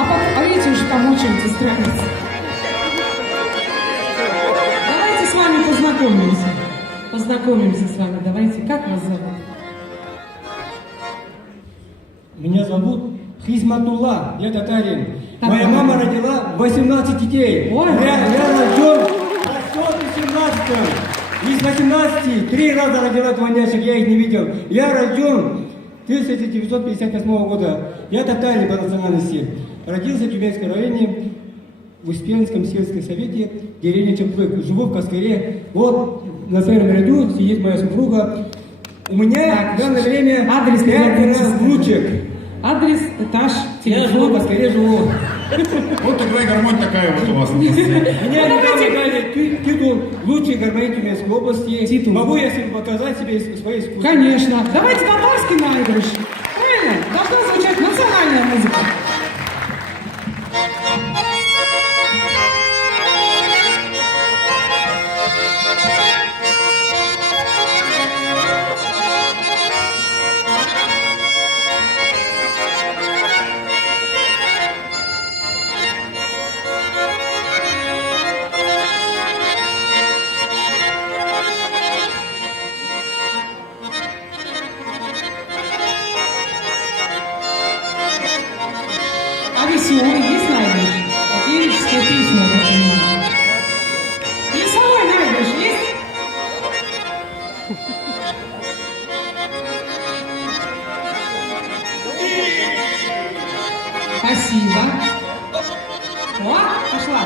А видите, уже там очередь устраивается. Давайте с вами познакомимся. Познакомимся с вами. Давайте. Как вас зовут? Меня зовут Хизматулла, я татарин. Моя мама родила 18 детей. Ой. Я рожден в 18-м. Из 18 3 раза родила двойняшек, я их не видел. Я рожден 1958 года. Я татарин по национальности. Родился в Тюменском районе, в Успенском сельском совете, деревня Чемплык. Живу в Каскаре. Вот на первом ряду сидит моя супруга. У меня в данное время адрес 5 внучек. Адрес, этаж, Я живу в телефон. Каскаре, живу. Вот такая гармонь такая вот у вас. Меня недавно дали титул лучший гармонист Тюменской области. Титул. Могу я себе показать себе свои искусства? Конечно. Давайте татарский наигрыш. Правильно? Должна звучать национальная музыка. А веселый есть наигрыш? Лирическая песня, я так понимаю. Плясовой наигрыш есть? Спасибо. О, пошла.